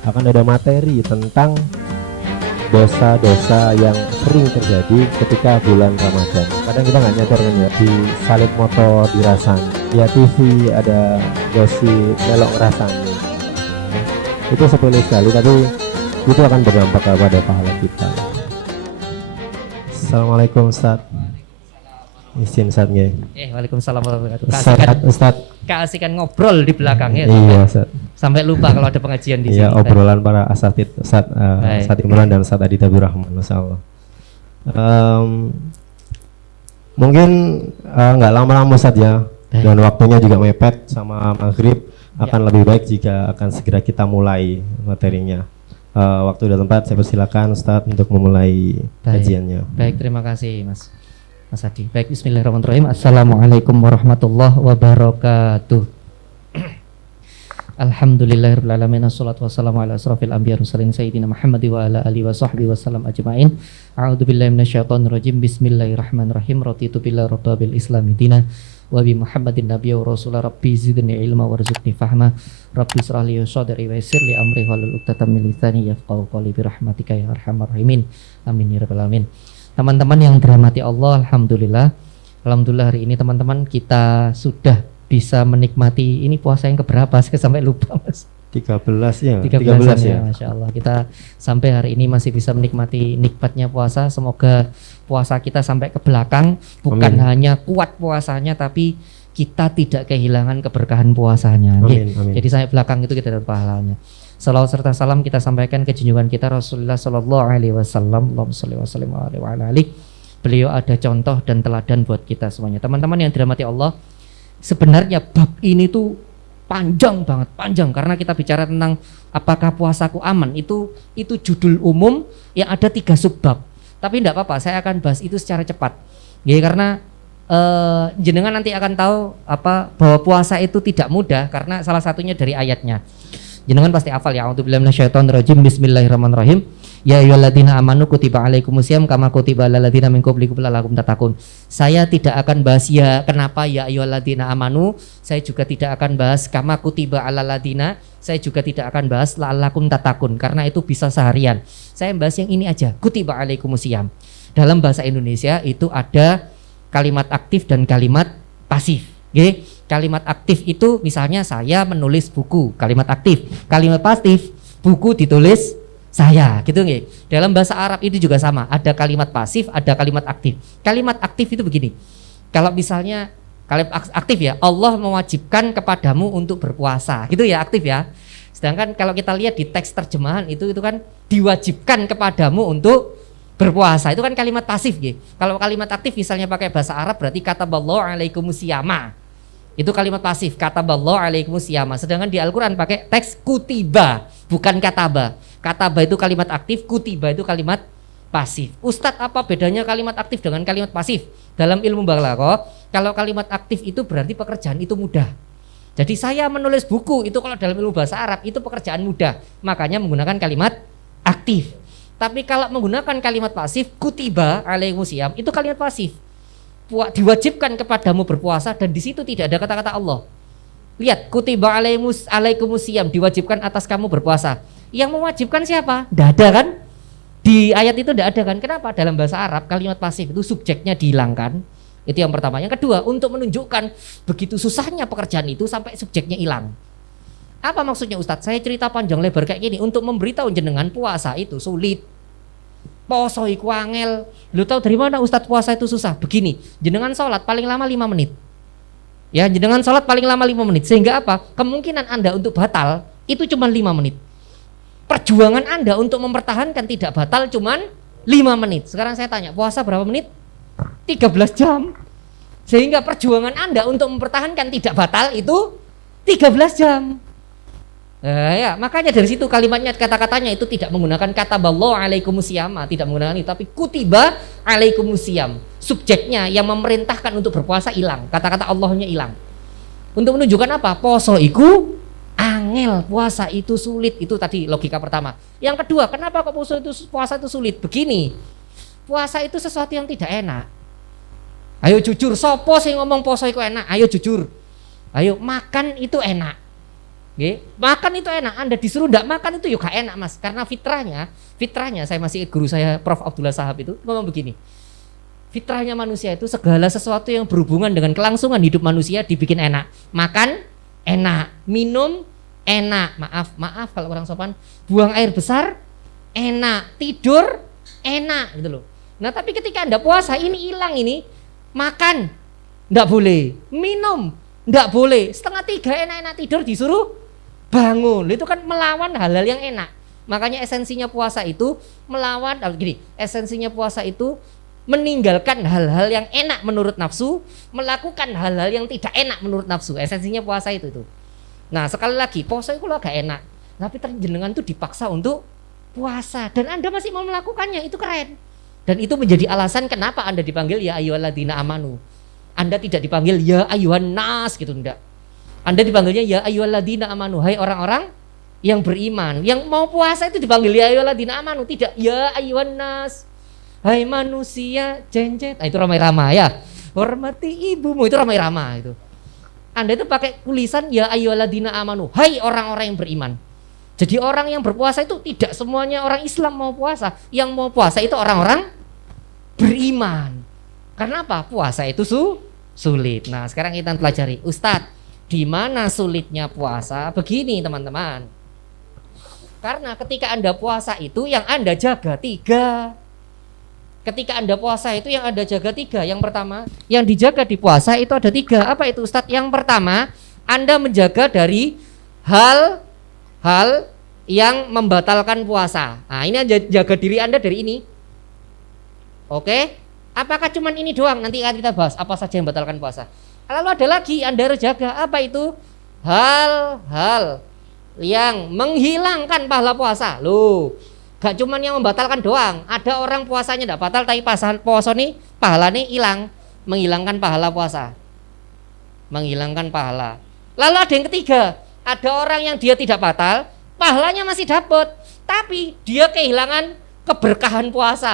akan ada materi tentang dosa-dosa yang sering terjadi ketika bulan Ramadan. Kadang kita nggak nyadar kan ya, di salib motor dirasan, ya TV ada gosip melok rasanya. Itu sepele sekali, tapi itu akan berdampak kepada pahala kita. Assalamualaikum Ustaz. Izin Ustaz nggih. Waalaikumsalam warahmatullahi Ustaz, wabarakatuh. Ustaz. Keasikan ngobrol di belakang ya. Iya, Ustaz. Sampai lupa kalau ada pengajian di sini. Iya, obrolan para asatid Ustaz Ustaz Imran dan Ustaz Adi Tabir Rahman, masyaallah. Mungkin nggak lama-lama Ustaz ya. Dan waktunya juga mepet sama maghrib. Akan lebih baik jika akan segera kita mulai materinya. Waktu dan tempat saya persilakan Ustaz untuk memulai kajiannya. Baik, terima kasih Mas Adi. Baik, bismillahirrahmanirrahim. Assalamualaikum warahmatullahi wabarakatuh. Alhamdulillahirabbil alamin, wassalatu wassalamu ala asrofil anbiya'i mursalin sayyidina Muhammad wa ala alihi wa sahbihi wasallam ajmain. A'udzubillahi minasyaitonir rajim. Bismillahirrahmanirrahim. Raditu billahi rabbil bil islami dina wa bi Muhammadin nabiyya wa rasula. Rabbi zidni ilma warzuqni fahma. Rabbi israh li sadri wa yassir li amri wahlul 'uqdatam min lisani yafqahu qawli bi rahmatika ya arhamar rahimin. Amin ya rabbal alamin. Teman-teman yang dirahmati Allah, alhamdulillah hari ini teman-teman kita sudah bisa menikmati ini puasa yang keberapa, saya sampai lupa Mas. 13 ya. 13 ya, Masya Allah. Kita sampai hari ini masih bisa menikmati nikmatnya puasa. Semoga puasa kita sampai ke belakang, bukan hanya kuat puasanya, tapi kita tidak kehilangan keberkahan puasanya. Amin. Jadi sampai belakang itu kita dapat pahalanya. Salawat serta salam kita sampaikan ke junjungan kita Rasulullah Sallallahu Alaihi Wasallam. Allahumma sholli wa sallim ala alihi. Beliau ada contoh dan teladan buat kita semuanya. Teman-teman yang dirahmati Allah, sebenarnya bab ini tuh panjang banget, panjang, karena kita bicara tentang apakah puasaku aman. Itu judul umum yang ada 3 subbab. Tapi tidak apa-apa, saya akan bahas itu secara cepat. Ya, karena jenengan nanti akan tahu bahwa puasa itu tidak mudah karena salah satunya dari ayatnya. Jenengan pasti hafal ya. A'udzubillahi minasyaitonirrajim. Bismillahirrahmanirrahim. Ya ayyuhalladzina amanu kutiba alaikumusiyam kama kutiba alal ladzina min qablikum la'allakum tattaqun. Saya tidak akan bahas ya kenapa ya ayyuhalladzina amanu. Saya juga tidak akan bahas kama kutiba alal ladzina. Saya juga tidak akan bahas la'allakum tattaqun karena itu bisa seharian. Saya bahas yang ini aja. Kutiba alaikumusiyam. Dalam bahasa Indonesia itu ada kalimat aktif dan kalimat pasif. Oke, kalimat aktif itu misalnya saya menulis buku, kalimat aktif. Kalimat pasif, buku ditulis saya, gitu nggih. Dalam bahasa Arab itu juga sama, ada kalimat pasif, ada kalimat aktif. Kalimat aktif itu begini. Kalau misalnya kalimat aktif ya, Allah mewajibkan kepadamu untuk berpuasa, gitu ya, aktif ya. Sedangkan kalau kita lihat di teks terjemahan itu kan diwajibkan kepadamu untuk berpuasa, itu kan kalimat pasif gitu. Kalau kalimat aktif misalnya pakai bahasa Arab berarti kataballahu alaikumusiyama. Itu kalimat pasif, kataballahu alaikumusiyama. Sedangkan di Al-Qur'an pakai teks kutiba, bukan kataba. Kataba itu kalimat aktif, kutiba itu kalimat pasif. Ustadz, apa bedanya kalimat aktif dengan kalimat pasif? Dalam ilmu balaghah, kalau kalimat aktif itu berarti pekerjaan itu mudah. Jadi saya menulis buku itu kalau dalam ilmu bahasa Arab itu pekerjaan mudah. Makanya menggunakan kalimat aktif. Tapi kalau menggunakan kalimat pasif, kutiba alaikumusiyam, itu kalimat pasif. Diwajibkan kepadamu berpuasa dan di situ tidak ada kata-kata Allah. Lihat, kutiba alaikumusiyam, diwajibkan atas kamu berpuasa. Yang mewajibkan siapa? Tidak ada kan? Di ayat itu tidak ada kan? Kenapa? Dalam bahasa Arab kalimat pasif itu subjeknya dihilangkan. Itu yang pertama. Yang kedua, untuk menunjukkan begitu susahnya pekerjaan itu sampai subjeknya hilang. Apa maksudnya Ustadz? Saya cerita panjang lebar kayak gini untuk memberitahu jenengan puasa itu sulit. Poso iku angel. Lu tahu dari mana Ustadz puasa itu susah? Begini, jenengan sholat paling lama 5 menit. Ya, jenengan sholat paling lama 5 menit. Sehingga apa? Kemungkinan Anda untuk batal itu cuma 5 menit. Perjuangan Anda untuk mempertahankan tidak batal cuma 5 menit. Sekarang saya tanya, puasa berapa menit? 13 jam. Sehingga perjuangan Anda untuk mempertahankan tidak batal itu 13 jam. Ya, makanya dari situ kalimatnya, kata-katanya itu tidak menggunakan kata ballahu alaikumusiyama, tidak menggunakan itu, tapi kutiba alaikumusiyam. Subjeknya yang memerintahkan untuk berpuasa hilang, kata-kata Allahnya hilang. Untuk menunjukkan apa? Poso iku angel, puasa itu sulit. Itu tadi logika pertama. Yang kedua, kenapa kok puasa itu sulit? Begini, puasa itu sesuatu yang tidak enak. Ayo jujur, sopo sih ngomong poso iku enak? Ayo jujur. Ayo, makan itu enak. Makan itu enak, Anda disuruh enggak makan itu juga enak Mas. Karena fitrahnya saya masih guru saya Prof. Abdullah Sahab itu ngomong begini. Fitrahnya manusia itu segala sesuatu yang berhubungan dengan kelangsungan hidup manusia dibikin enak. Makan enak, minum enak, maaf kalau orang sopan, buang air besar enak, tidur enak gitu loh. Nah tapi ketika Anda puasa ini hilang ini, makan enggak boleh, minum enggak boleh, 2:30 enak-enak tidur disuruh bangun. Itu kan melawan hal-hal yang enak. Makanya esensinya puasa itu melawan esensinya puasa itu meninggalkan hal-hal yang enak menurut nafsu, melakukan hal-hal yang tidak enak menurut nafsu. Esensinya puasa itu tuh. Nah, sekali lagi, puasa itu agak enak, tapi jenengan tuh dipaksa untuk puasa dan Anda masih mau melakukannya, itu keren. Dan itu menjadi alasan kenapa Anda dipanggil ya ayyuhalladzina amanu. Anda tidak dipanggil ya ayyuhan nas gitu, enggak. Anda dipanggilnya ya ayyuhalladzina amanu, hai orang-orang yang beriman. Yang mau puasa itu dipanggil ya ayyuhalladzina amanu, tidak ya ayyuhan nas. Hai manusia jencet, itu ramai-ramai ya. Hormati ibumu, itu ramai-ramai itu. Anda itu pakai tulisan ya ayyuhalladzina amanu, hai orang-orang yang beriman. Jadi orang yang berpuasa itu tidak semuanya orang Islam mau puasa. Yang mau puasa itu orang-orang beriman. Karena apa? Puasa itu sulit. Nah, sekarang kita pelajari. Ustadz, di mana sulitnya puasa? Begini teman-teman. Karena ketika Anda puasa itu yang Anda jaga 3. Ketika Anda puasa itu yang Anda jaga 3. Yang pertama, yang dijaga di puasa itu ada 3. Apa itu Ustadz? Yang pertama, Anda menjaga dari hal yang membatalkan puasa. Nah, ini jaga diri Anda dari ini. Oke? Apakah cuman ini doang? Nanti akan kita bahas apa saja yang membatalkan puasa. Lalu ada lagi Anda harus jaga. Apa itu? Hal-hal yang menghilangkan pahala puasa. Loh, gak cuman yang membatalkan doang. Ada orang puasanya tidak batal tapi puasa nih pahalanya hilang, menghilangkan pahala puasa. Menghilangkan pahala. Lalu ada yang ketiga, ada orang yang dia tidak batal, pahalanya masih dapat, tapi dia kehilangan keberkahan puasa.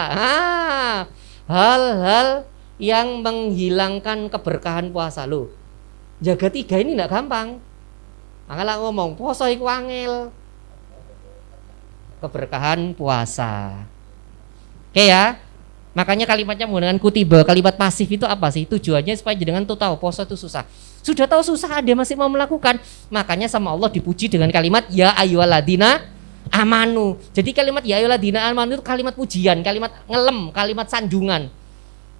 Hal-hal yang menghilangkan keberkahan puasa. Loh, jaga 3 ini tidak gampang. Makanya ngomong puasa iku angel. Keberkahan puasa. Oke ya. Makanya kalimatnya menggunakan kutiba, kalimat pasif itu apa sih? Tujuannya supaya jenengan tuh tahu puasa itu susah. Sudah tahu susah Anda masih mau melakukan. Makanya sama Allah dipuji dengan kalimat ya ayyuhalladzina amanu. Jadi kalimat ya ayyuhalladzina amanu itu kalimat pujian, kalimat ngelem, kalimat sanjungan.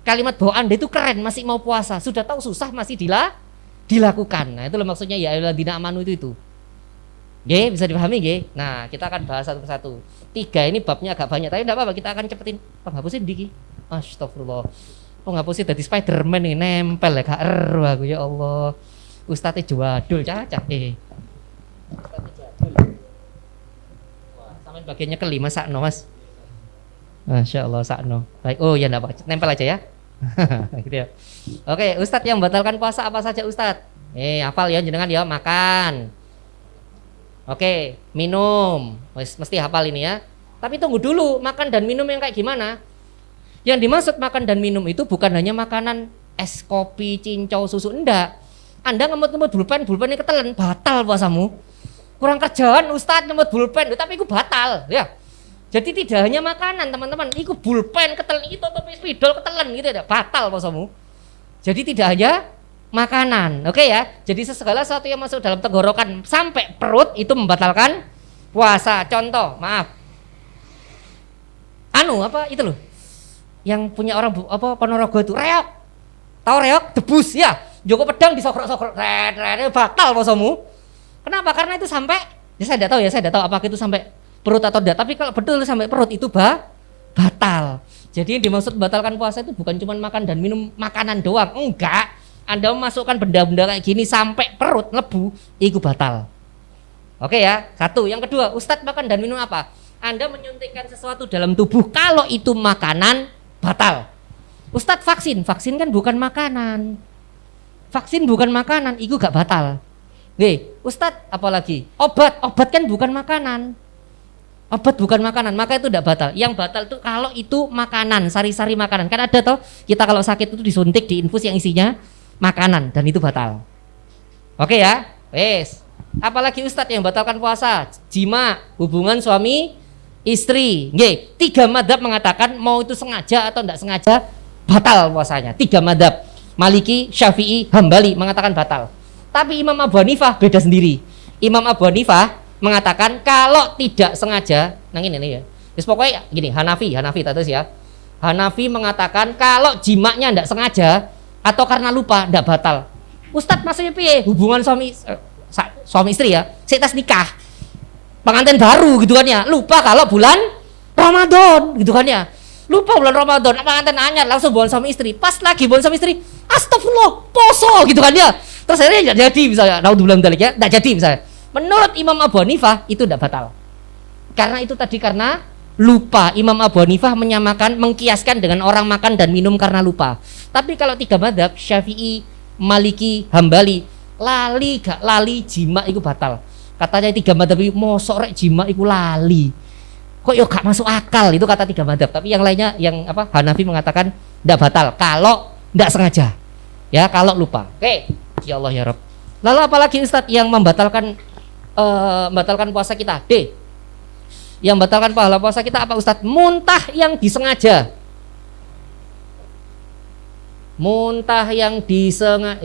Kalimat bahwa Anda itu keren masih mau puasa. Sudah tahu susah masih dilakukan. Nah, itu loh maksudnya ya ayyuhalladzina amanu itu. Oke, bisa dipahami nggih? Nah, kita akan bahas satu persatu. 3 ini babnya agak banyak, tapi enggak apa-apa, kita akan cepetin. Penghapusin diki. Astagfirullah. Penghapusin dari Spiderman ini nempel ya gak aku ya Allah. Ustadz Jwadul cacah. Ustadz Jwadul. Wah, sampean bagiannya kelima sakno, Mas. Masya Allah sakno. Baik, oh ya enggak apa, nempel aja ya. Gitu ya. Oke, Ustadz yang batalkan puasa apa saja Ustadz? Hafal ya jenengan ya, makan. Oke, minum, mesti hafal ini ya. Tapi tunggu dulu, makan dan minum yang kayak gimana? Yang dimaksud makan dan minum itu bukan hanya makanan es kopi, cincau, susu, enggak. Anda ngemut-ngemut bulpennya ketelan, batal puasamu. Kurang kerjaan Ustadz ngemut bulpen, tapi itu batal ya. Jadi tidak hanya makanan teman-teman, itu bulpen ketelan, itu topi spidol ketelan gitu ya, batal puasamu. Jadi tidak hanya makanan, oke ya. Jadi segala sesuatu yang masuk dalam tenggorokan sampai perut itu membatalkan puasa. Contoh, maaf. Apa itu loh? Yang punya orang Ponorogo itu reok. Tahu reok? Debus ya. Joko pedang disokrok-sokrok, batal puasamu. Kenapa? Karena itu sampai saya tidak tahu apakah itu sampai perut atau tidak. Tapi kalau betul sampai perut itu batal. Jadi yang dimaksud batalkan puasa itu bukan cuma makan dan minum makanan doang, enggak. Anda memasukkan benda-benda kayak gini sampai perut lebu, itu batal. Oke ya, satu. Yang kedua, Ustadz makan dan minum apa? Anda menyuntikkan sesuatu dalam tubuh, kalau itu makanan, batal. Ustadz vaksin kan bukan makanan. Vaksin bukan makanan, itu gak batal. Ustadz apalagi? Obat kan bukan makanan. Obat bukan makanan, maka itu tidak batal. Yang batal itu kalau itu makanan, sari-sari makanan. Kan ada toh, kita kalau sakit itu disuntik, diinfus yang isinya makanan dan itu batal. Oke ya, wes. Apalagi Ustadz yang batalkan puasa, jima, hubungan suami istri. Nggih, 3 madzhab mengatakan mau itu sengaja atau tidak sengaja batal puasanya. 3 madzhab, Maliki, Syafi'i, Hambali mengatakan batal. Tapi Imam Abu Hanifah beda sendiri. Imam Abu Hanifah mengatakan kalau tidak sengaja, ini ya. Terus pokoknya gini, Hanafi terus ya. Hanafi mengatakan kalau jimaknya tidak sengaja atau karena lupa tidak batal. Ustadz maksudnya piye? Hubungan suami istri ya, setas nikah, pengantin baru gitu kan ya, lupa kalau bulan Ramadan gitu kan ya, lupa bulan Ramadan, pengantin anyar langsung bulan suami istri, pas lagi bulan suami istri, astagfirullah poso gitu kan ya, terus akhirnya tidak jadi misalnya, naudzubillah dzalik ya, tidak jadi misalnya. Menurut Imam Abu Hanifah itu tidak batal, karena itu tadi karena lupa. Imam Abu Hanifah menyamakan, mengkiaskan dengan orang makan dan minum karena lupa. Tapi kalau 3 madzhab, Syafi'i, Maliki, Hambali, lali gak lali jima itu batal. Katanya 3 madzhab itu mosok rek jima itu lali. Kok ya gak masuk akal, itu kata 3 madzhab. Tapi yang lainnya yang Hanafi mengatakan tidak batal kalau tidak sengaja. Ya, kalau lupa. Oke. Ya Allah ya Rabb. Lalu apalagi Ustadz yang membatalkan puasa kita? D. Yang batalkan pahala puasa kita apa Ustadz? Muntah yang disengaja. Muntah yang disengaja.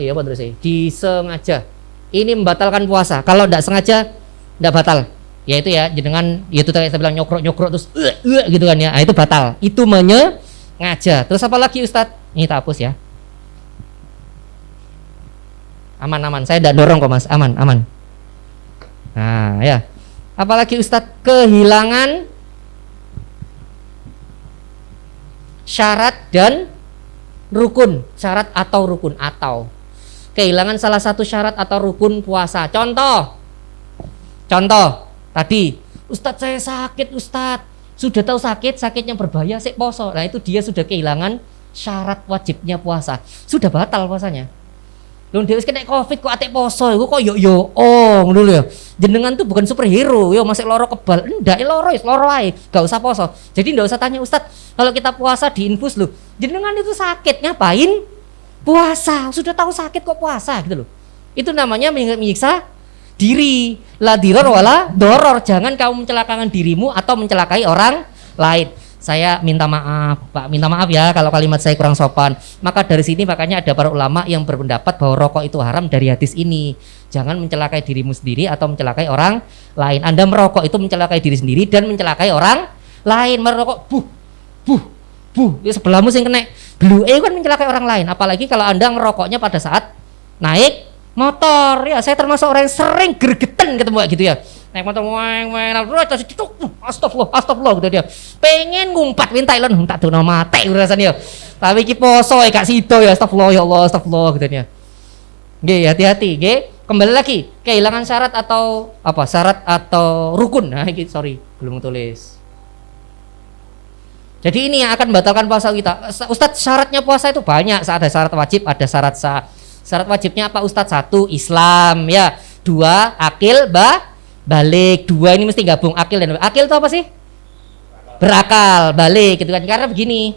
Ini membatalkan puasa. Kalau tidak sengaja, tidak batal. Yaitu ya, jenengan yaitu tadi saya bilang nyokrak terus gitu kan ya. Nah, itu batal. Itu menyengaja. Terus apa lagi Ustadz? Ini tak hapus ya. Aman. Saya tidak dorong kok Mas. Aman. Nah, ya. Apalagi Ustadz, kehilangan syarat dan rukun, syarat atau rukun, atau kehilangan salah satu syarat atau rukun puasa. Contoh tadi, Ustadz saya sakit Ustadz, sudah tahu sakitnya berbahaya, saya poso. Nah itu dia sudah kehilangan syarat wajibnya puasa, sudah batal puasanya. Loh dia kena covid kok ate poso, kok ngono lho ya. Jenengan tuh bukan superhero, yo masih loro kebal. Ndak loro ae, gak usah poso. Jadi ndak usah tanya Ustadz, kalau kita puasa diinfus lho. Jenengan itu sakit ngapain? Puasa. Sudah tahu sakit kok puasa gitu loh. Itu namanya menyiksa diri. La diror wala doror. Jangan kamu mencelakakan dirimu atau mencelakai orang lain. Saya minta maaf Pak, minta maaf ya kalau kalimat saya kurang sopan. Maka dari sini makanya ada para ulama yang berpendapat bahwa rokok itu haram dari hadis ini. Jangan mencelakai dirimu sendiri atau mencelakai orang lain. Anda merokok itu mencelakai diri sendiri dan mencelakai orang lain. Merokok ya sebelahmu sing kena blue kan mencelakai orang lain. Apalagi kalau Anda ngerokoknya pada saat naik motor. Ya saya termasuk orang yang sering gregetan ketemu gitu ya. Naik motor astagfirullah gitu dia. Pengen ngumpat wintai lon tak dono mate rasane ya. Tapi iki poso gak sido ya, astagfirullah ya Allah, astagfirullah gitu dia. Nggih, hati-hati nggih. Kembali lagi, kehilangan syarat atau apa? Syarat atau rukun. Nah, iki sorry, belum tulis. Jadi ini yang akan membatalkan puasa kita. Ustadz, syaratnya puasa itu banyak. Ada syarat wajib, ada syarat sah. Syarat wajibnya apa Ustadz? 1, Islam ya. 2, akil, balik. 2 ini mesti gabung akil dan akil itu apa sih? Berakal, balik gitu kan. Karena begini,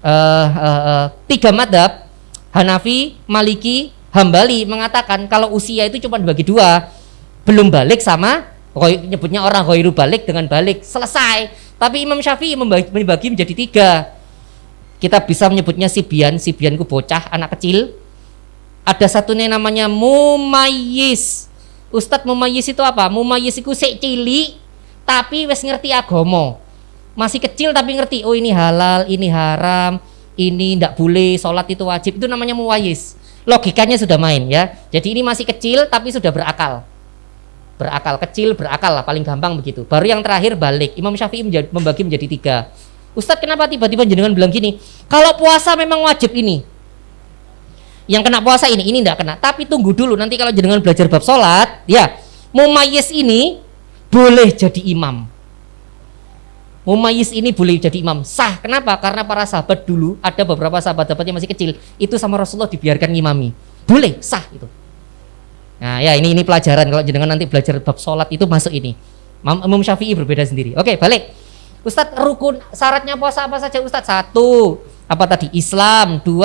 3 madzhab Hanafi, Maliki, Hambali mengatakan kalau usia itu cuma dibagi 2, belum balik sama nyebutnya orang ghairu balik dengan balik, selesai. Tapi Imam Syafi'i membagi menjadi 3. Kita bisa menyebutnya sibian itu bocah, anak kecil. Ada satunya namanya mumayyiz. Ustadz, mumayyiz itu apa? Mumayyiz itu sik cilik tapi wis ngerti agama. Masih kecil tapi ngerti, oh ini halal, ini haram, ini ndak boleh, sholat itu wajib. Itu namanya mumayyiz. Logikanya sudah main ya. Jadi ini masih kecil tapi sudah berakal. Kecil berakal lah, paling gampang begitu. Baru yang terakhir balik. Imam Syafi'i membagi menjadi 3. Ustadz, kenapa tiba-tiba jenengan bilang gini? Kalau puasa memang wajib ini. Yang kena puasa ini enggak kena. Tapi tunggu dulu, nanti kalau jenengan belajar bab sholat, ya, mumayyiz ini boleh jadi imam. Mumayyiz ini boleh jadi imam. Sah. Kenapa? Karena para sahabat dulu, ada beberapa sahabat-sahabat yang masih kecil, itu sama Rasulullah dibiarkan ngimami. Boleh, sah itu. Nah, ya ini pelajaran kalau jenengan nanti belajar bab sholat itu masuk ini. Imam Syafi'i berbeda sendiri. Oke, balik. Ustadz, rukun syaratnya puasa apa saja Ustadz? 1, apa tadi? Islam. 2,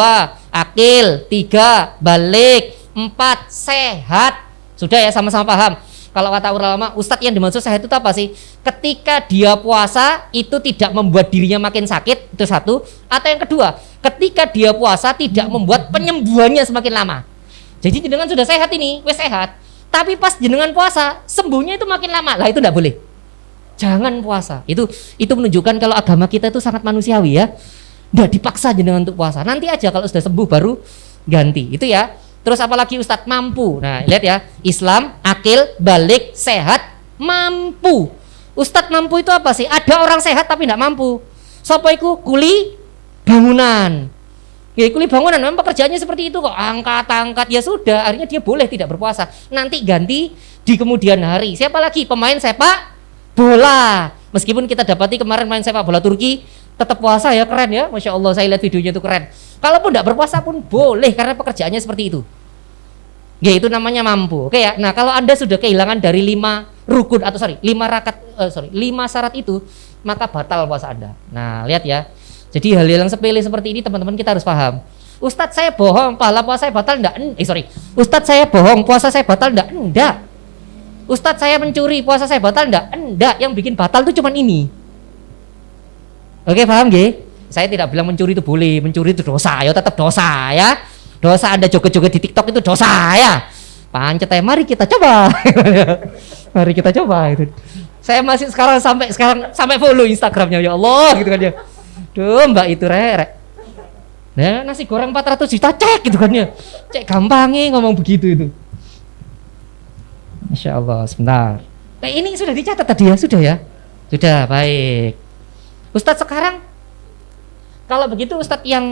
akil. 3, balik. 4, sehat. Sudah ya, sama-sama paham. Kalau kata ulama, Ustadz yang dimaksud sehat itu apa sih? Ketika dia puasa itu tidak membuat dirinya makin sakit, itu satu. Atau yang kedua, ketika dia puasa tidak membuat penyembuhannya semakin lama. Jadi jenengan sudah sehat ini, wes sehat. Tapi pas jenengan puasa, sembuhnya itu makin lama. Lah itu tidak boleh. Jangan puasa. Itu menunjukkan kalau agama kita itu sangat manusiawi ya. Nggak dipaksa jenengan untuk puasa. Nanti aja kalau sudah sembuh baru ganti. Itu ya. Terus apalagi Ustadz mampu. Nah lihat ya, Islam, akil, balik, sehat, mampu. Ustadz mampu itu apa sih? Ada orang sehat tapi tidak mampu. Sapa iku? Kuli bangunan. Ya kuli bangunan memang pekerjaannya seperti itu kok. Angkat-angkat ya sudah, akhirnya dia boleh tidak berpuasa. Nanti ganti di kemudian hari. Siapa lagi? Pemain sepak bola. Meskipun kita dapati kemarin main sepak bola Turki tetap puasa ya, keren ya, Masya Allah, saya lihat videonya itu keren. Kalaupun tidak berpuasa pun boleh karena pekerjaannya seperti itu. Ya itu namanya mampu. Oke ya. Nah kalau Anda sudah kehilangan dari 5 rukun atau 5 syarat itu, maka batal puasa Anda. Nah lihat ya. Jadi hal-hal yang sepele seperti ini teman-teman kita harus paham. Ustadz saya bohong, pahala puasa saya batal enggak? Ustadz saya bohong, puasa saya batal enggak? Enggak. Ustadz saya mencuri, puasa saya batal enggak? Enggak. Yang bikin batal itu cuma ini. Oke, paham nggih? Saya tidak bilang mencuri itu boleh, mencuri itu dosa, ya tetap dosa ya. Dosa Anda joget-joget di TikTok itu dosa ya. Pancet ya, mari kita coba. Mari kita coba itu. Saya masih sampai follow Instagramnya ya Allah gitu kan ya. Duh, Mbak itu rek. Nah, nasi goreng 400 juta cek gitu kan ya. Cek gampangnya ngomong begitu itu. Masya Allah, sebentar. Nah, ini sudah dicatat tadi ya, sudah ya? Sudah, baik. Ustadz sekarang kalau begitu Ustadz yang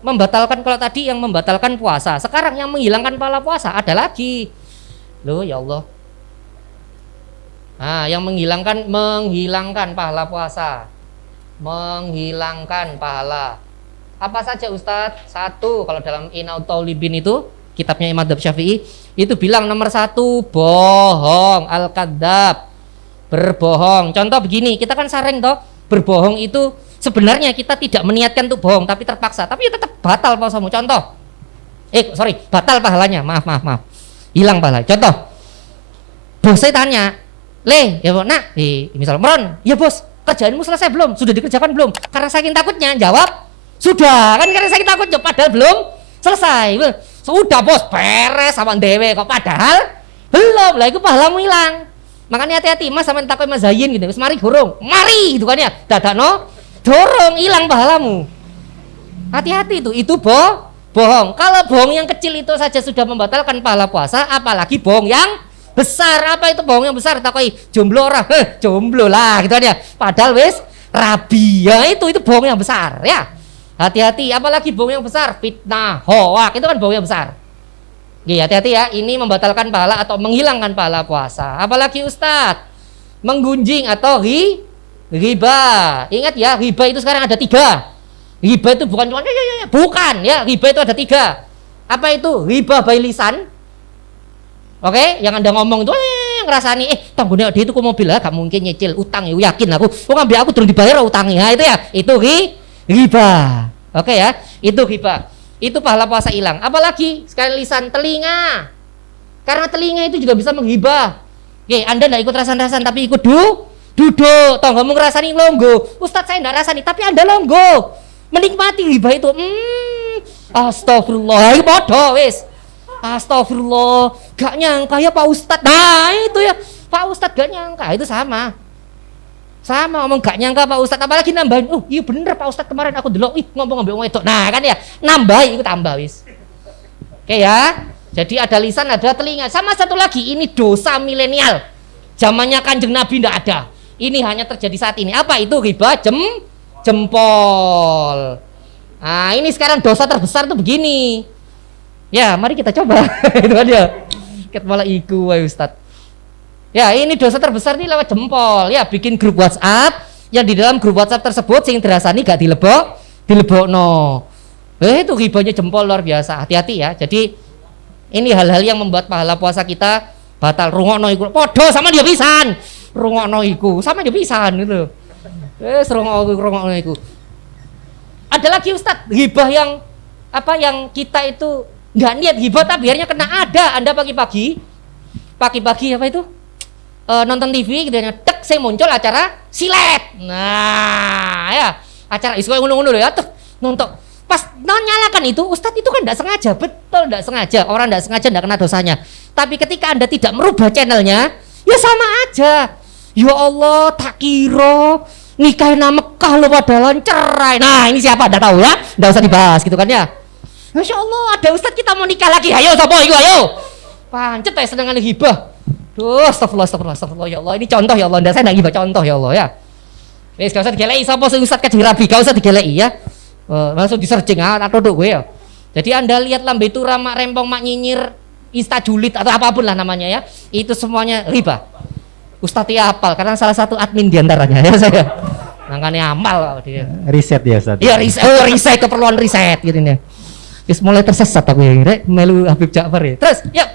membatalkan, kalau tadi yang membatalkan puasa, sekarang yang menghilangkan pahala puasa ada lagi. Loh ya Allah. Nah, yang menghilangkan pahala puasa. Menghilangkan pahala. Apa saja Ustadz? 1, kalau dalam Inaut Taulibin itu, kitabnya Imam Syafi'i, itu bilang nomor 1 bohong, al-kadzab, berbohong. Contoh begini, kita kan sering toh, berbohong itu sebenarnya kita tidak meniatkan untuk bohong tapi terpaksa, tapi ya tetap batal puasamu. Contoh, batal pahalanya, maaf, hilang pahala. Contoh, bos saya tanya, ya nak, misal Meron, ya bos, kerjaanmu selesai belum? Sudah dikerjakan belum? Karena saking takutnya, jawab, sudah, kan karena saking takut, padahal belum selesai. Sudah bos, beres sama dewe kok, padahal belum, lah itu pahalamu hilang. Makanya hati-hati, mas sama takut mas Zayin gitu, mari gorong, mari gitu kan ya, dadakno dorong, hilang pahalamu. Hati-hati itu bohong. Kalau bohong yang kecil itu saja sudah membatalkan pahala puasa, apalagi bohong yang besar. Apa itu bohong yang besar? Takoi jomblo orang, jomblo lah gitu kan ya. Padahal wis rabi ya, itu bohong yang besar ya. Hati-hati, apalagi bohong yang besar, fitnah, hoak, itu kan bohong yang besar. Ya, hati-hati ya, ini membatalkan pahala atau menghilangkan pahala puasa. Apalagi Ustadz, menggunjing atau riba. Ingat ya, riba itu sekarang ada 3. Riba itu bukan cuma bukan ya, riba itu ada 3. Apa itu? Riba by lisan. Oke, yang Anda ngomong itu ngerasani, tanggungnya dia itu kok mobil lah, gak mungkin nyicil utang ya, yakin aku. Kok ngambil aku terus dibayar utangnya, itu ya, itu riba. Oke ya, itu riba. Itu pahala puasa hilang. Apalagi sekali lisan, telinga. Karena telinga itu juga bisa menghibah. Oke, Anda tidak ikut rasan-rasan tapi ikut duduk. Toh kamu ngerasani longgo. Ustadz saya tidak rasani tapi Anda longgo. Menikmati hibah itu. Astagfirullah. Ini bodoh wis. Astagfirullah. Gak nyangka ya Pak Ustadz. Nah itu ya, Pak Ustadz gak nyangka. Itu sama ngomong gak nyangka Pak Ustadz, apalagi nambahin, iya bener Pak Ustadz kemarin aku delok, ngomong itu. Nah kan ya, nambahin itu tambah wis. Oke ya, jadi ada lisan, ada telinga. Sama satu lagi, ini dosa milenial. Zamannya Kanjeng Nabi ndak ada. Ini hanya terjadi saat ini. Apa itu? Riba jempol. Nah ini sekarang dosa terbesar tuh begini. Ya mari kita coba. Itu aja. Ket malah iku wae Ustadz. Ya ini dosa terbesar ini lewat jempol. Ya bikin grup WhatsApp, yang di dalam grup WhatsApp tersebut sing dirasani gak dilebokno. Itu ribanya jempol luar biasa. Hati-hati ya. Jadi ini hal-hal yang membuat pahala puasa kita batal. Rungokno iku podo sama dia pisan. Rungokno iku sama dia pisan gitu. Rungokno iku. Ada lagi Ustadz, hibah yang kita itu nggak niat hibah tapi akhirnya kena ada. Anda pagi-pagi pagi-pagi apa itu? Nonton TV gitu ya, tek saya muncul acara silet. Nah, ya, acara isu ngono-ngono ya tuh nonton. Pas nyalakan itu, Ustadz itu kan enggak sengaja, betul enggak sengaja. Orang enggak sengaja enggak kena dosanya. Tapi ketika Anda tidak merubah channelnya, ya sama aja. Ya Allah, tak kira nikahin Mekah lo padahal cerai. Nah, ini siapa? Enggak tahu ya. Enggak usah dibahas gitu kan ya. Masya Allah, ada Ustadz kita mau nikah lagi. Ayo, sapa iku ayo. Pancet ya senengan hibah. Duh, astagfirullah ya Allah. Ini contoh ya Allah. Ndak saya enggak hibah contoh ya Allah ya. Wis gak usah digeleki sapa sing Ustadz Kaji Rabi, gak usah digeleki ya. Langsung di searching atau gue ya. Jadi Anda lihat lambe itu mak rempong mak nyinyir Insta julid atau apapun lah namanya ya. Itu semuanya riba. Ustadz ya hafal karena salah satu admin diantaranya ya saya. Makanya amal dia. Riset ya Ustadz. Iya riset keperluan riset gitu nih. Wis mulai tersesat aku ya, rek melu Habib Ja'far ya. Terus, yuk.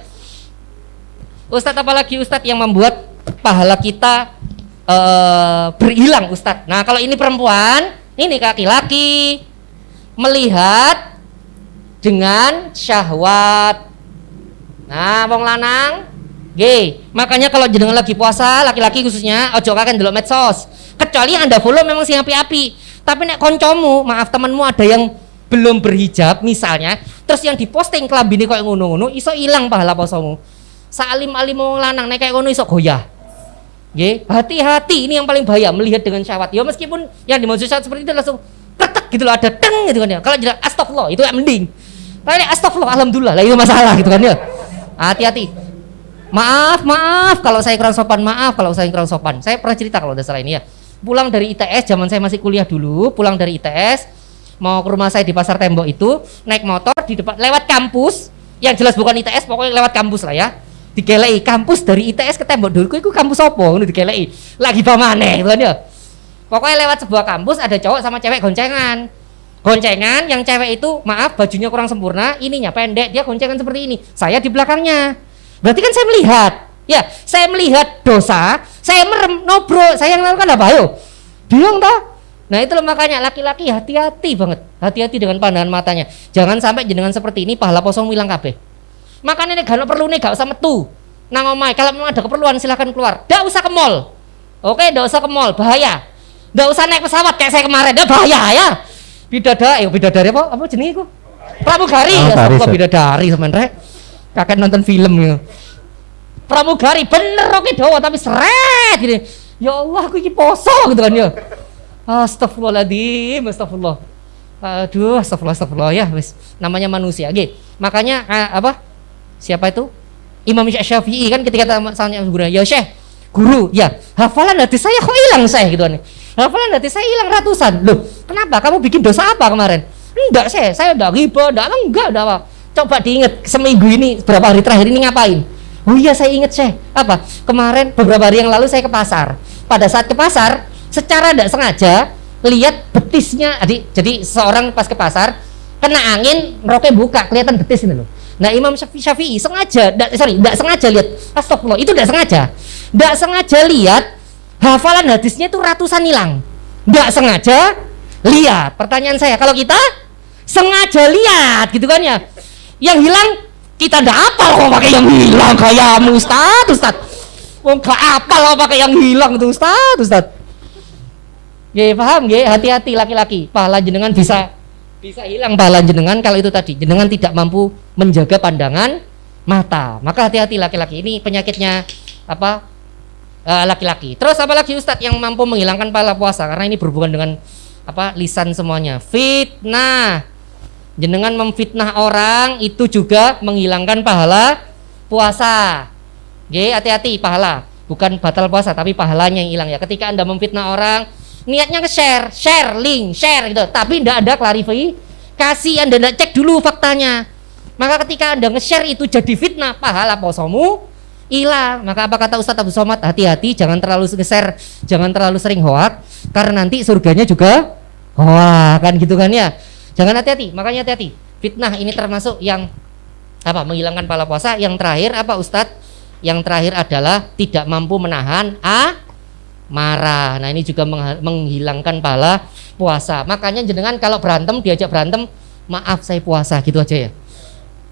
Ustadz apalagi Ustadz yang membuat pahala kita berhilang Ustadz. Nah, kalau ini perempuan, ini laki-laki melihat dengan syahwat. Nah, wong lanang nggih. Makanya kalau jenengan lagi puasa, laki-laki khususnya ojo kaken delok medsos. Kecuali Anda follow memang sing api-api. Tapi nek koncomu, maaf temanmu ada yang belum berhijab misalnya, terus yang diposting kelambine koyo ngono-ngono, iso ilang pahala posomu. Salim-alim wong lanang nek kayak ngono iso goyah. Nggih, hati-hati ini yang paling bahaya melihat dengan syahwat. Ya meskipun yang dimaksud syahwat seperti itu langsung kretek gitu loh, ada teng gitu kan ya. Kalau jelas astagfirullah itu yang mending. Kalau ini astagfirullah alhamdulillah lah itu masalah gitu kan ya. Hati-hati. Maaf kalau saya kurang sopan, maaf kalau saya kurang sopan. Saya pernah cerita kalau udah salah ini ya. Pulang dari ITS zaman saya masih kuliah dulu, pulang dari ITS mau ke rumah saya di Pasar Tembok itu, naik motor di depan lewat kampus, yang jelas bukan ITS, pokoknya lewat kampus lah ya. Digeleki kampus dari ITS ke Tembok dulu, itu kampus apa? Ngono digeleki. Lagi pamane, kan ya. Pokoknya lewat sebuah kampus ada cowok sama cewek goncengan. Goncengan yang cewek itu maaf bajunya kurang sempurna, ininya pendek, dia goncengan seperti ini. Saya di belakangnya. Berarti kan saya melihat. Ya, saya melihat dosa, saya merem, no bro, saya yang lakukan apa? Ayo. Bingung toh? Nah itu makanya laki-laki hati-hati banget, hati-hati dengan pandangan matanya. Jangan sampai jenengan seperti ini pahala posomu hilang kabeh. Makanya nih gak perlu nih gak usah metu nang omah. Kalau memang ada keperluan silahkan keluar. Gak usah ke mall. Oke, gak usah ke mall, bahaya. Gak usah naik pesawat kayak saya kemarin, bahaya ya. Bidadari apa? Apa jenis itu? Pramugari ya, sama bidadari sebenarnya. Kakek nonton film gitu. Pramugari bener oke doa tapi seret gini. Ya Allah aku ini poso gitu kan ya. Astagfirullahaladzim, astagfirullah. Aduh, astagfirullah ya, wis. Namanya manusia, gitu. Makanya apa? Siapa itu? Imam Syafi'i kan ketika tanya guru, ya Syekh, guru, ya hafalan hadis saya kok hilang saya gitu kan. Hafalan hadis saya hilang ratusan. Loh, kenapa? Kamu bikin dosa apa kemarin? Enggak, saya enggak ghibah, enggak apa. Coba diingat seminggu ini berapa hari terakhir ini ngapain? Oh iya saya ingat Syekh. Apa? Kemarin beberapa hari yang lalu saya ke pasar. Pada saat ke pasar secara tidak sengaja lihat betisnya, jadi seorang pas ke pasar kena angin roknya buka kelihatan betis ini loh. Nah Imam Syafi'i sengaja, tidak sengaja lihat, astagfirullah itu tidak sengaja lihat hafalan hadisnya itu ratusan hilang, tidak sengaja lihat. Pertanyaan saya, kalau kita sengaja lihat gitu kan ya, yang hilang kita tidak apal kok pakai yang hilang kayak Ustadz. Wong gak apal kok pakai yang hilang tuh Ustadz. Nggih, paham nggih? Hati-hati laki-laki. Pahala jenengan bisa hilang pahala jenengan kalau itu tadi jenengan tidak mampu menjaga pandangan mata. Maka hati-hati laki-laki. Ini penyakitnya apa? Laki-laki. Terus apa lagi Ustadz yang mampu menghilangkan pahala puasa? Karena ini berhubungan dengan apa? Lisan semuanya. Fitnah. Jenengan memfitnah orang itu juga menghilangkan pahala puasa. Nggih, hati-hati pahala. Bukan batal puasa tapi pahalanya yang hilang ya. Ketika Anda memfitnah orang, niatnya share link gitu, tapi tidak ada klarifikasi, Anda tidak cek dulu faktanya. Maka ketika Anda nge-share itu jadi fitnah, pahala posomu hilang. Maka apa kata Ustadz Abu Somad? Hati-hati, jangan terlalu nge-share, jangan terlalu sering hoak, karena nanti surganya juga hoak kan gitu kan ya. Jangan hati-hati, makanya hati-hati. Fitnah ini termasuk yang apa? Menghilangkan pahala puasa. Yang terakhir apa Ustadz? Yang terakhir adalah tidak mampu menahan marah. Nah ini juga menghilangkan pahala puasa. Makanya jenengan kalau berantem diajak berantem, maaf saya puasa gitu aja ya.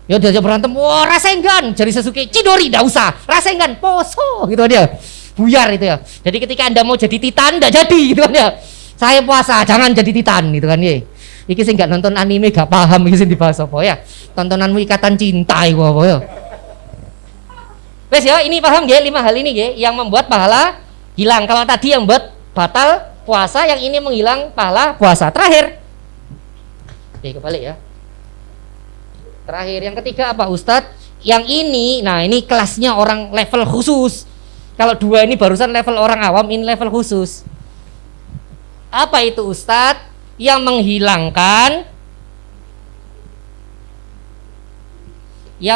Ya diajak berantem, wah Rasengan, jadi Sasuke, Chidori enggak usah, Rasengan, poso gitu dia. Buyar itu ya. Jadi ketika Anda mau jadi Titan enggak jadi gitu kan ya. Saya puasa, jangan jadi Titan gitu kan ya. Iki sing enggak nonton anime gak paham iki sing dibahas apa ya. Tontonanmu Ikatan Cinta iku apa ya. Wes ya, ini paham nggih 5 hal ini nggih yang membuat pahala hilang. Kalau tadi yang buat batal puasa, yang ini menghilang pahala puasa. Terakhir. Kebalik ya. Terakhir yang ketiga apa Ustadz? Yang ini, nah ini kelasnya orang level khusus. Kalau 2 ini barusan level orang awam, ini level khusus. Apa itu Ustadz? Yang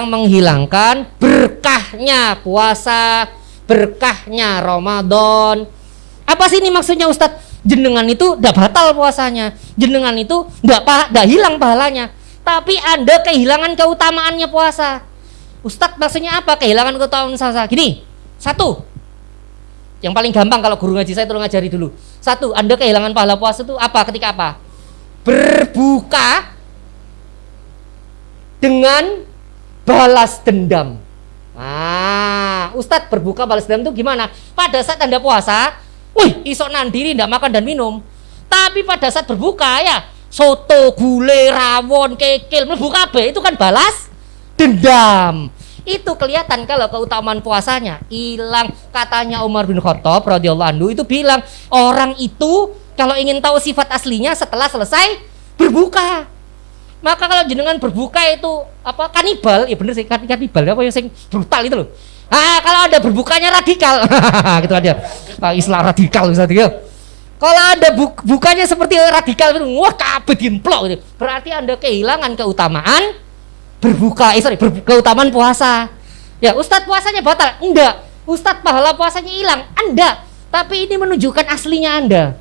menghilangkan berkahnya puasa, berkahnya Ramadan. Apa sih ini maksudnya Ustadz? Jenengan itu udah batal puasanya, jenengan itu udah hilang pahalanya, tapi Anda kehilangan keutamaannya puasa. Ustadz maksudnya apa kehilangan keutamaan puasa? Gini, 1, yang paling gampang kalau guru ngaji saya tolong ngajari dulu. 1, Anda kehilangan pahala puasa itu apa? Ketika apa? Berbuka dengan balas dendam. Nah, Ustadz berbuka balas dendam itu gimana? Pada saat Anda puasa, wih, isok nandiri tidak makan dan minum. Tapi pada saat berbuka ya, soto, gulai, rawon, kekil, berbuka itu kan balas dendam. Itu kelihatan kalau keutamaan puasanya hilang. Katanya Umar bin Khattab radhiyallahu anhu itu bilang, orang itu kalau ingin tahu sifat aslinya setelah selesai berbuka. Maka kalau jenengan berbuka itu apa kanibal, ya bener sih kanibal apa yang brutal itu loh. Ah, kalau ada berbukanya radikal, gitu aja. Islam radikal misalnya. Ya. Kalau ada bukanya seperti radikal, wah kabeh dimplok gitu. Berarti Anda kehilangan keutamaan berbuka, keutamaan puasa. Ya, Ustadz puasanya batal? Enggak. Ustadz pahala puasanya hilang? Enggak. Tapi ini menunjukkan aslinya Anda.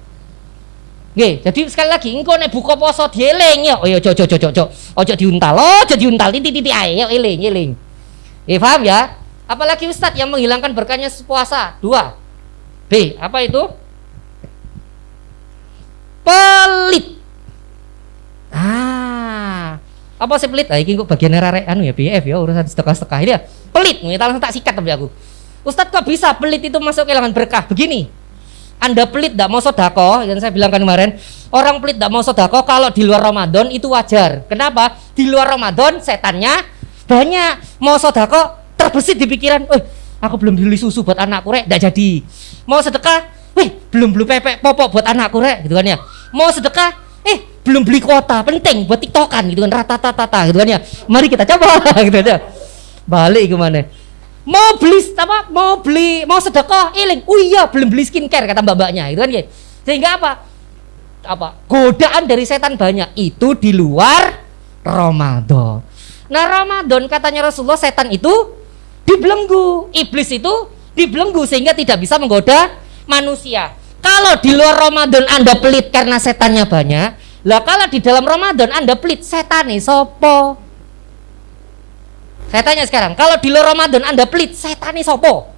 Oke, jadi sekali lagi, engkau nek buka poso dieling ya. Oh ya, ojo diuntal, titik ae, ya eling. Paham ya? Apalagi Ustadz yang menghilangkan berkahnya puasa. 2. B, apa itu? Pelit. Apa sih pelit? Iki kok bagian rarek anu ya BF ya urusan sedekah-sedekah ini ya. Pelit, langsung tak sikat tapi aku. Ustadz kok bisa pelit itu masuk kehilangan berkah? Begini. Anda pelit tidak mau sedekah, yang saya bilang kan kemarin, orang pelit tidak mau sedekah kalau di luar Ramadan itu wajar. Kenapa? Di luar Ramadan setannya banyak. Mau sedekah terbesit di pikiran, aku belum beli susu buat anakku rek, tidak jadi. Mau sedekah, belum beli pepek popok buat anakku rek, gitu kan ya. Mau sedekah, belum beli kuota penting buat tiktokan, gitu kan, rata-tata, gitu kan ya. Mari kita coba, gitu aja. Balik kemana? Mau sedekah, iling. Oh iya, belum beli skincare kata mbak-mbaknya, itu kan ya. Sehingga apa? Godaan dari setan banyak itu di luar Ramadan. Nah, Ramadan katanya Rasulullah setan itu dibelenggu, iblis itu dibelenggu sehingga tidak bisa menggoda manusia. Kalau di luar Ramadan Anda pelit karena setannya banyak, lah kalau di dalam Ramadan Anda pelit, setane sopo? Saya tanya sekarang, kalau di luar Ramadan Anda pelit, setane sopo?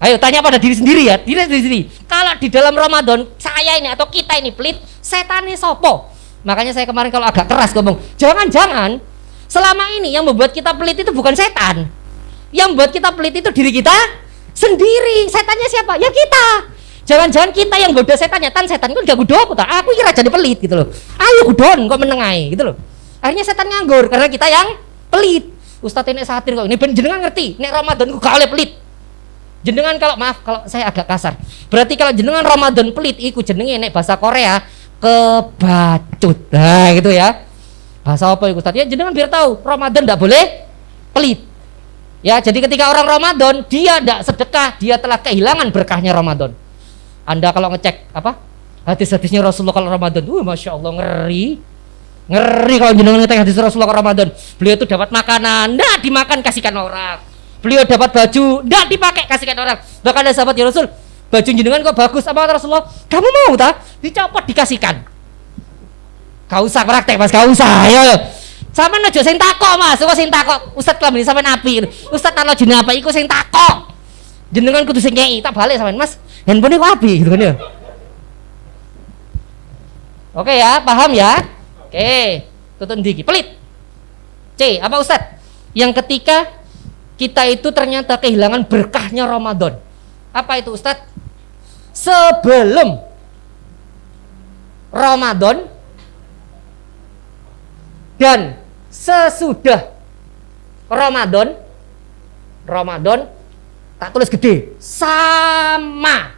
Ayo tanya pada diri sendiri ya, diri sendiri. Kalau di dalam Ramadan saya ini atau kita ini pelit, setane sopo? Makanya saya kemarin kalau agak keras ngomong, jangan-jangan selama ini yang membuat kita pelit itu bukan setan. Yang membuat kita pelit itu diri kita sendiri. Setannya siapa? Ya kita. Jangan-jangan kita yang goda setannya, setan kan gak goda aku, aku kira jadi pelit gitu loh. Ayo godon kok menengai gitu loh. Akhirnya setan nganggur karena kita yang pelit. Ustadz ini satir kok, ini jenengan ngerti, nek Ramadan ku gak oleh pelit. Jenengan kalau saya agak kasar. Berarti kalau jenengan Ramadan pelit, iku jenenge nek bahasa Korea kebacut. Nah gitu ya. Bahasa apa itu Ustadz? Ya jenengan biar tahu, Ramadan enggak boleh pelit. Ya, jadi ketika orang Ramadan dia enggak sedekah, dia telah kehilangan berkahnya Ramadan. Anda kalau ngecek hadis-hadisnya Rasulullah kalau Ramadan, Masya Allah ngeri kalau jenengan ngecek hadis Rasulullah kalau Ramadan. Beliau itu dapat makanan, enggak dimakan kasihkan orang. Beliau dapat baju, enggak dipakai kasihkan orang. Bahkan ada sahabat ya Rasul, baju jenengan kok bagus, apa kata Rasulullah? Kamu mau dicopot dikasihkan. Gak usah praktek Mas, gak usah. Ayo. Sampeyan aja sing takok Mas, kok sing takok. Ustaz klamine sampean api. Ustaz kalau jenengan apa iku sing takok. Jenengan kudu sing ngeki, tak balik sampean Mas. Handphone ku api gitu kan ya. Oke ya, paham ya? Oke. Tutun ndi iki? Pelit. C, apa Ustadz? Yang ketika kita itu ternyata kehilangan berkahnya Ramadan. Apa itu Ustadz? Sebelum Ramadan dan sesudah Ramadan tak tulis gede sama.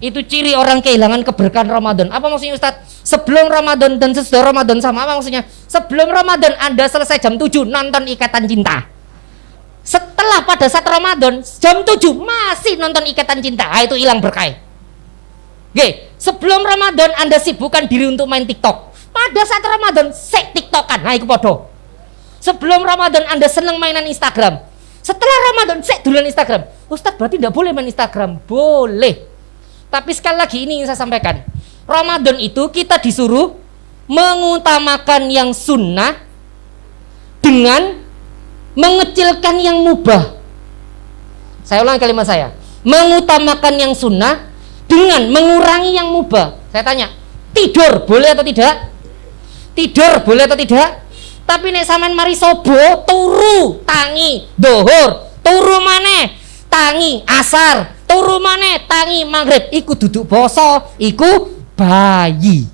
Itu ciri orang kehilangan keberkahan Ramadan. Apa maksudnya Ustadz? Sebelum Ramadan dan sesudah Ramadan sama. Apa maksudnya? Sebelum Ramadan Anda selesai jam 7 nonton Ikatan Cinta. Setelah pada saat Ramadan jam 7 masih nonton Ikatan Cinta. Itu hilang berkah. Oke, sebelum Ramadan Anda sibukkan diri untuk main TikTok. Pada saat Ramadan sek TikTokan. Itu podo. Sebelum Ramadan Anda senang mainan Instagram. Setelah Ramadan sek duluan Instagram. Ustadz berarti tidak boleh main Instagram. Boleh. Tapi sekali lagi ini yang saya sampaikan. Ramadan itu kita disuruh mengutamakan yang sunnah dengan mengecilkan yang mubah. Saya ulangi kalimat saya. Mengutamakan yang sunnah dengan mengurangi yang mubah. Saya tanya, tidur boleh atau tidak? Tidur boleh atau tidak? Tapi nek sampean mari sobo, turu, tangi, dohor, turu maneh, tangi, asar, turu maneh, tangi, maghrib, iku duduk boso, iku bayi.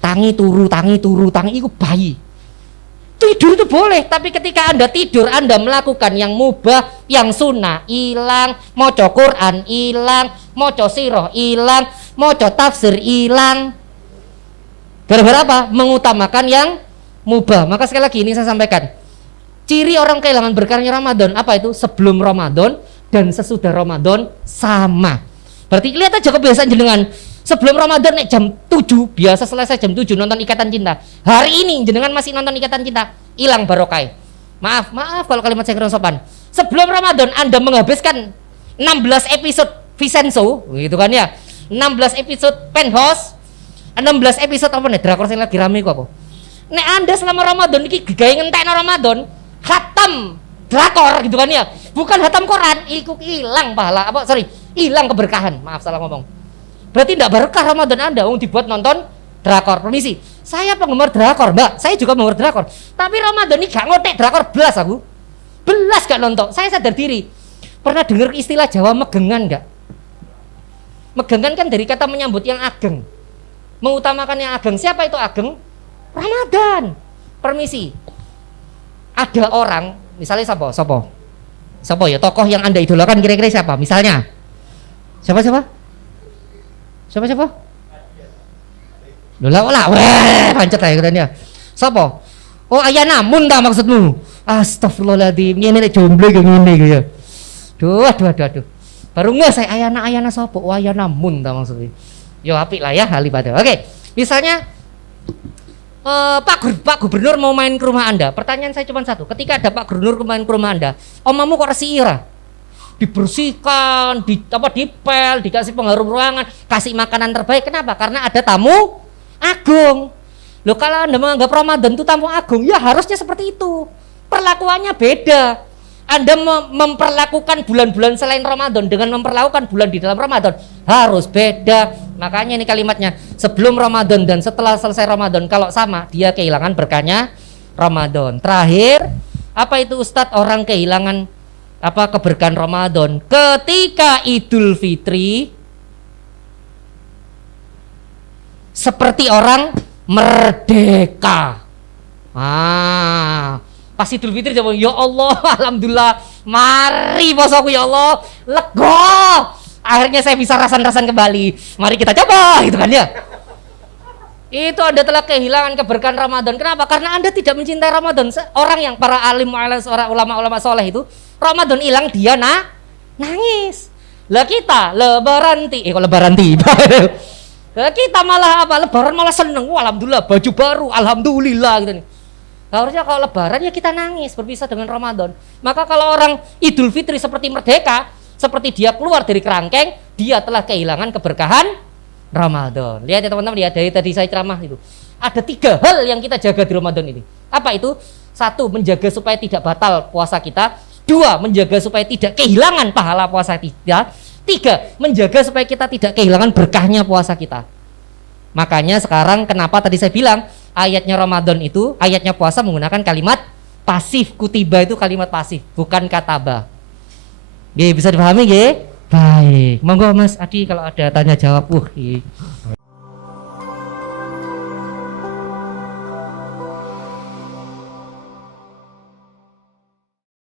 Tangi, turu, iku bayi. Tidur itu boleh, tapi ketika Anda tidur, Anda melakukan yang mubah, yang sunnah, hilang, maca Quran, hilang, maca sirah, hilang, maca tafsir, hilang. Gara-gara apa? Mengutamakan yang mubah. Maka sekali lagi ini saya sampaikan, ciri orang kehilangan berkahnya Ramadan apa itu? Sebelum Ramadan dan sesudah Ramadan sama. Berarti lihat aja kebiasaan jenengan. Sebelum Ramadan nek jam 7 biasa selesai jam 7 nonton Ikatan Cinta. Hari ini jenengan masih nonton Ikatan Cinta, hilang barokah. Maaf kalau kalimat saya kurang sopan. Sebelum Ramadan Anda menghabiskan 16 episode Vincenzo, gitu kan ya. 16 episode Penthouse, 16 episode apa nih drakor yang lagi rame kok apa. Nek Anda selama Ramadan iki gawe ngentekno Ramadan, khatam drakor gitu kan ya. Bukan khatam Quran, iku hilang pahala hilang keberkahan. Maaf salah ngomong. Berarti tidak berkah Ramadan Anda dibuat nonton drakor. Permisi, saya penggemar drakor, Mbak. Saya juga penggemar drakor. Tapi Ramadan ini gak ngotek drakor belas aku. Belas gak nonton. Saya sadar diri. Pernah dengar istilah Jawa megengan gak? Megengan kan dari kata menyambut yang ageng. Mengutamakan yang ageng. Siapa itu ageng? Ramadan. Permisi. Ada orang, misalnya siapa ya tokoh yang Anda idolakan kira-kira siapa? Misalnya. Siapa? Lola, pancet aja katanya. Siapa? Oh, ayah namun tak maksudmu? Astagfirullahaladzim, ini nek jomblo kayak gini gitu. Aduh. Baru nggak saya ayana siapa? Oh, ayah namun tak maksudnya. Yo apik lah ya, hal ibadah. Oke, misalnya Pak Gubernur mau main ke rumah Anda. Pertanyaan saya cuma satu. Ketika ada Pak Gubernur main ke rumah Anda, omamu kok resi ira? Dibersihkan, dipel, dikasih pengharum ruangan, kasih makanan terbaik. Kenapa? Karena ada tamu agung. Loh, kalau Anda menganggap Ramadan itu tamu agung, ya harusnya seperti itu. Perlakuannya beda. Anda memperlakukan bulan-bulan selain Ramadan dengan memperlakukan bulan di dalam Ramadan harus beda. Makanya ini kalimatnya, sebelum Ramadan dan setelah selesai Ramadan kalau sama, dia kehilangan berkahnya Ramadan. Terakhir, apa itu Ustadz orang kehilangan keberkahan Ramadan? Ketika Idul Fitri seperti orang merdeka. Pas Idul Fitri dia bilang, ya Allah, alhamdulillah, mari posoku ya Allah, lego. Akhirnya saya bisa rasan-rasan kembali. Mari kita coba, gitu kan ya. Itu Anda telah kehilangan keberkahan Ramadan. Kenapa? Karena Anda tidak mencintai Ramadan. Orang yang para alim, ulama-ulama soleh itu, Ramadan hilang dia nangis. Lah kita lebaran tiba. Lah kita malah lebaran malah seneng. Alhamdulillah baju baru, alhamdulillah gitu nih. Harusnya kalau lebaran ya kita nangis berpisah dengan Ramadan. Maka kalau orang Idul Fitri seperti merdeka, seperti dia keluar dari kerangkeng, dia telah kehilangan keberkahan Ramadan. Lihat ya teman-teman, lihat dari tadi saya ceramah itu. Ada 3 hal yang kita jaga di Ramadan ini. Apa itu? 1, menjaga supaya tidak batal puasa kita. 2, menjaga supaya tidak kehilangan pahala puasa kita. 3, menjaga supaya kita tidak kehilangan berkahnya puasa kita. Makanya sekarang kenapa tadi saya bilang ayatnya Ramadan itu, ayatnya puasa menggunakan kalimat pasif. Kutiba itu kalimat pasif, bukan kataba. Bisa dipahami nggih? Baik. Monggo Mas Adi kalau ada tanya jawab.